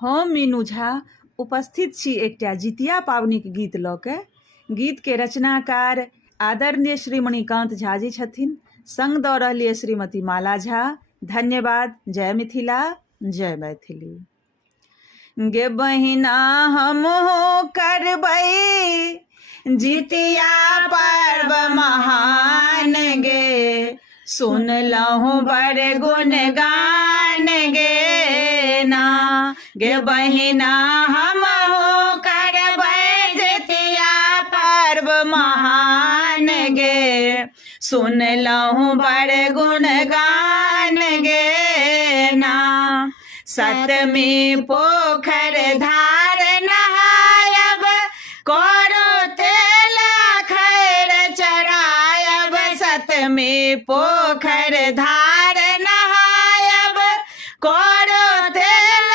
हम मीनू झा उपस्थित छी एकटा जितिया पाबनिक गीत लऽ के। गीत के रचनाकार आदरणीय श्री मणिकांत झा जी छथिन, संग दऽ रहलिए श्रीमती माला झा। धन्यवाद। जय मिथिला, जय मैथिली। गे बहिना हमहु करबै जितिया पर्व महान गे, सुनलहुँ बड़ गुणगान गे ना। गे बहिना हमहु करबै जितिया पर्व महान गे, सुनलहुँ बड़ गुणगान गे ना। सतमी पोखर धार नहायब, करो तेल खैर चढ़ायब। सतमी पोखर धार नहायब, करो तेल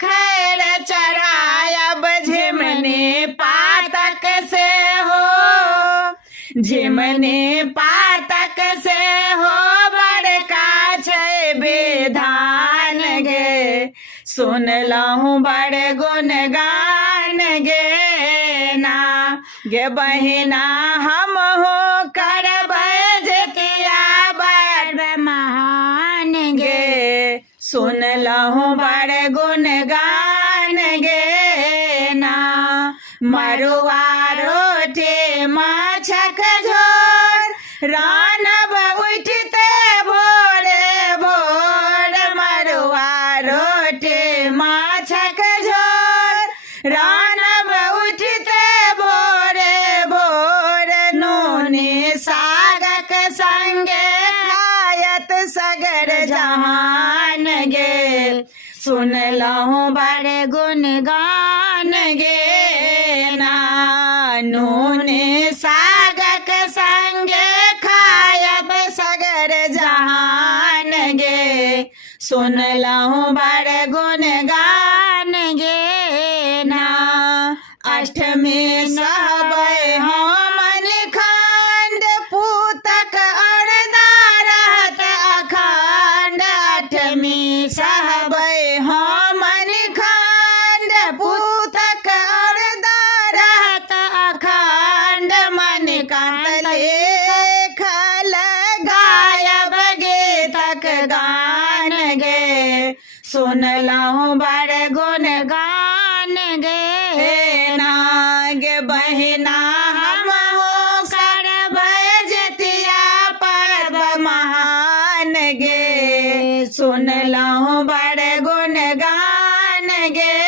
खैर चढ़ायब। झिमनी पातक से हो, झिमनी पातक से हो, बड़का छै विधान गे, सुनलहुँ बड़ गुणगान गे ना। गे बहिना हमहु करबै जितिया पर्व महान गे, सुनलहुँ बड़ गुणगान गे ना। मरुआ रोटी माछक झोर, रान्हब उठिते भोरे भोर। मरुआ रोटी माछक झोर, रान्हब उठिते भोरे भोर। नूनी सागक संगे खायत सगर जहान गे, सुनलहुँ बड़ गुणगान गे ना। नूनी सागक संगे खायब सगर जहान गे, सुनलहुँ बड़ गुणगान गे ना। अष्टमी सहबै हमन खंड, पूतक अरदा रहत अखंड। अष्टमी सहबै हमन खंड, पूतक अरदा रहत अखंड। मणिकांत लिखल गायब गीतक गान गे, सुनलहुँ बड़ गुणगान गे ना। गे बहिना हमहु करबै जितिया पर्व महान गे, सुनलहुँ बड़ गुणगान गे